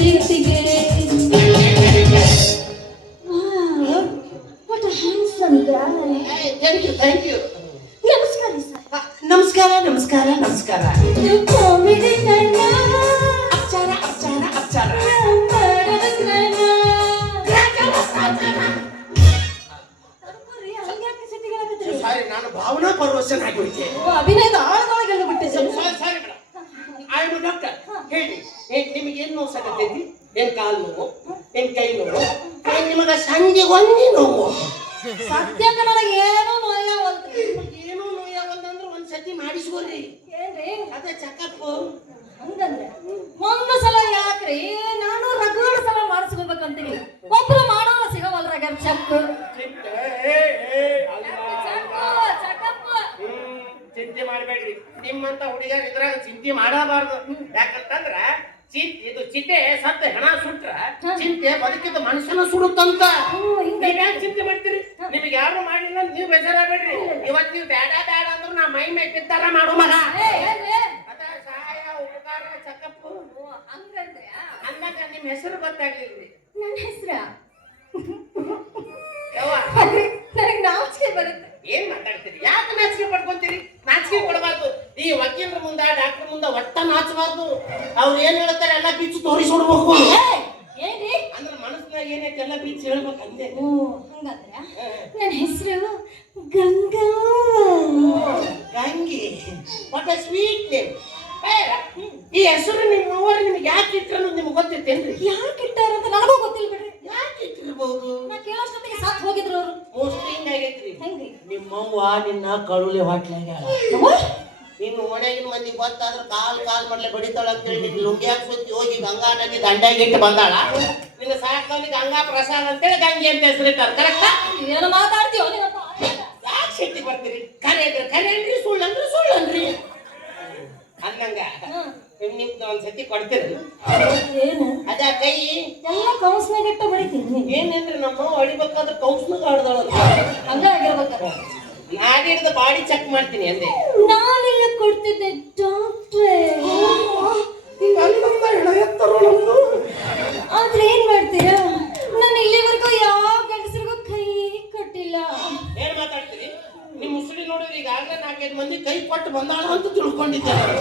ಪ್ರೀತಿಗೆ what a handsome guy. Thank you ನಮಸ್ಕಾರ sir. ನಮಸ್ಕಾರ ನಮಸ್ಕಾರ ನಮಸ್ಕಾರ. ಕಾಮಿಡಿ ಕಣ್ಣ ಅಪ್ಚಾರ ಅಪ್ಚಾರ ಅಪ್ಚಾರ. ಮಾಡದ ಕಣ್ಣ ಸಾರಿ, ನಾನು ಭಾವನಾ ಪರವಶನಾಗಿಬಿಟ್ಟೆ. ಅಭಿನಯದ ಆಳದೊಳಗೆ ಹೇಳ್ಬಿಟ್ಟೆ sir. Sorry madam, I am doctor. ಹೇಳಿ, ನಿಮಗೆ ಏನು ನೋವು ಸಾಕತ್ತೈತಿ? ಏನ್ ಕಾಲು ನೋವು, ಏನ್ ಕೈ ನೋವು, ನಿಮಗ ಸಂಜೆ ಒಂದೇ ನೋವು? ಸದ್ಯಕ್ಕೆ ನನಗೆ ಏನೋ ನೋಯಾವಲ್ರಿ. ಏನೋ ನೋಯಾವಲ್ದಂದ್ರೆ ಒಂದ್ಸತಿ ಮಾಡಿಸ್ಕೋರಿ. ಏನ್ರಿ ಅದೇ ಚೆಕಪ್. ಹಂಗಂದ್ರೆ ಒಂದು ಸಲ ಯಾಕ್ರಿ? ನಾನು ರಗಡ್ ಸಲ ಮಾಡಿಸ್ಕೋಬೇಕಂತೀನಿ. ಒಬ್ರು ಮಾಡೋರ ಸಿಗವಲ್ರಾಗ ಚೆಕ್. ಚಿಂತೆ ಮಾಡಬೇಡ್ರಿ. ನಿಮ್ಮಂತ ಹುಡುಗಿಯರ್ ಇದ್ರಾಗ ಚಿಂತೆ ಮಾಡಬಾರ್ದು. ಯಾಕಂತಂದ್ರ ಇದು ಚಿತೆ ಸತ್ತ ಹೆಣ ಸುಟ್ರ ಚಿಂತೆ ಬದುಕಿದ ಮನುಷ್ಯನ ಸುಡುತ್ತಂತ. ನೀವ್ಯಾಕೆ ಚಿಂತೆ ಮಾಡ್ತೀರಿ? ನಿಮ್ಗೆ ಯಾರು ಮಾಡಿಲ್ಲ ನೀವು ಬೇಜಾರಾಗಬೇಡ್ರಿ. ಇವತ್ತು ನೀವು ಬೇಡ ಬೇಡ ಅಂದ್ರು ನಾ ಮೈ ಮೇ ಬಿದ್ದಾರ ಮಾಡು ಮಗ. ಸಹಾಯ ಉಪಕಾರ ಚೆಕಪ್ ಅಂದಾಗ ನಿಮ್ ಹೆಸರು ಗೊತ್ತಾಗ್ಲಿಲ್ರಿ. ನನ್ನ ಹೆಸರ ನನಗೆ ನಾಚಿಕೆ ಬರುತ್ತೆ. ಏನ್ ಮಾತಾಡ್ತೀರಿ? ಯಾಕೆ ನಾಚಿಕೆ ಪಡ್ಕೊಂತೀರಿ? ನಾಚಿಕೆ ಕೊಡಬಾರ್ದು. ಈ ವಕೀಲರ ಮುಂದ ಡಾಕ್ಟರ್ ಮುಂದ ಒಟ್ಟ ನಾಚಬಾರ್ದು. ಅವ್ರು ಏನ್ ಹೇಳ್ತಾರೆ ಎಲ್ಲ ಬಿಚ್ಚು ತೋರಿಸ್ಕೊಡ್ಬೇಕು. ಏನ್ರಿ ಅಂದ್ರೆ ಮನಸ್ಸಿನಾಗ ಏನೈತೆ ಎಲ್ಲ ಬಿಚ್ಚು ಹೇಳ್ಬೇಕಂತೆ. ಹಂಗಂದ್ರ ನನ್ನ ಹೆಸರು Ganga. Gangi, what a sweet name. ಈ ಹೆಸರು ನಿಮ್ಮ ಅವರು ನಿಮ್ಗೆ ಯಾಕೆ ಇಟ್ರು ಅನ್ನೋದು ನಿಮ್ಗೆ ಗೊತ್ತಿತ್ತೇನ್ರಿ? ಯಾಕೆ ಇಟ್ಟಾರ ಅಂತ ನನಗೂ ಗೊತ್ತಿಲ್ಲ ಬಿಡ್ರಿ. ಯಾಕೆ ಇಟ್ಟಿರ್ಬೋದು? ನಾ ಕೇಳೋಷ್ಟೊತ್ತಿಗೆ ಸತ್ ಹೋಗಿದ್ರು ಅವರು. ಮೋಸ್ಟ್ಲಿ ಹಿಂಗಾಗೈತ್ರಿ. ಹೆಂಗ್ರಿ? ನಿಮ್ಮವ್ವ ನಿನ್ನ ಕಳುಲೆ ಹೊಟ್ಲಾಗ್ಯಾಳ. ನೀನು ಓಣ್ಯಾಗಿನ ಮಂದಿ ಗೊತ್ತಾದ್ರೆ ಕಾಲ್ ಮಾಡ್ಲೆ ಬಡಿತಾಳ ಅಂತೇಳಿ ನಿನ್ ಲುಂಗಿ ಹಾಕ್ಸೋತಿ ಹೋಗಿ ಗಂಗಾ ನದಿ ದಂಡ್ಯಾಗಿಟ್ಟು ಬಂದಾಳ. ನಿನ್ನ ಸಾಕಲ್ಲಿ ಗಂಗಾ ಪ್ರಸಾದ್ ಅಂತೇಳಿ ಗಂಗೆ ಅಂತ ಹೆಸರಿಟ್ಟಾರ. ಕರೆಕ್ಟಾ? ಏನು ಮಾತಾಡ್ತೀವೋ ನೀವಪ್ಪ? ಯಾಕೆ ಶಕ್ತಿ ಬರ್ತೀರಿ? ಖರೆ ಅಂದ್ರೆ ಖರೆ ಅನ್ರಿ, ಸುಳ್ಳಂದ್ರೆ ಸುಳ್ಳನ್ರಿ ಅನ್ನಂಗ ನಿಮ್ದು ಒಂದ್ಸತಿ ಕೊಡ್ತೀರಿ. ಏನು ಅದ ಕೈ ಎಲ್ಲ ಕೌನ್ಸ್ನಾಗ ಇಟ್ಟು ಬಡಿತೀನಿ. ಏನೇನ್ರಿ ನಮ್ಮ ಹೊಡಿಬೇಕಾದ್ರೆ ಕೌನ್ಸ್ನಾಗ ಆಡ್ದಾಳ ಹಂಗ ಆಗಿರ್ಬೇಕಾರ. ನಾಡಿ ಹಿಡಿದು ಬಾಡಿ ಚೆಕ್ ಮಾಡ್ತೀನಿ ಅಂದೆ. ನಾನೆಲ್ಲ ಕೊಡ್ತಿದ್ದೆ ಡಾಕ್ಟ್ರೇ. ಆದ್ರೆ ಏನ್ ಮಾಡ್ತೀರಾ? ನಾನು ಇಲ್ಲಿವರೆಗೂ ಯಾವ ಗಂಡಸರಿಗೂ ಕೈ ಕೊಟ್ಟಿಲ್ಲ. ಏನ್ ಮಾತಾಡ್ತೀರಿ? ನಿಮ್ ಮುಸುಳಿ ನೋಡಿದ್ರೆ ಈಗಾಗಲೇ 4-5 ಮಂದಿ ಕೈ ಕೊಟ್ಟು ಬಂದಾಳ ಅಂತ ತಿಳ್ಕೊಂಡಿದ್ದಾರೆ.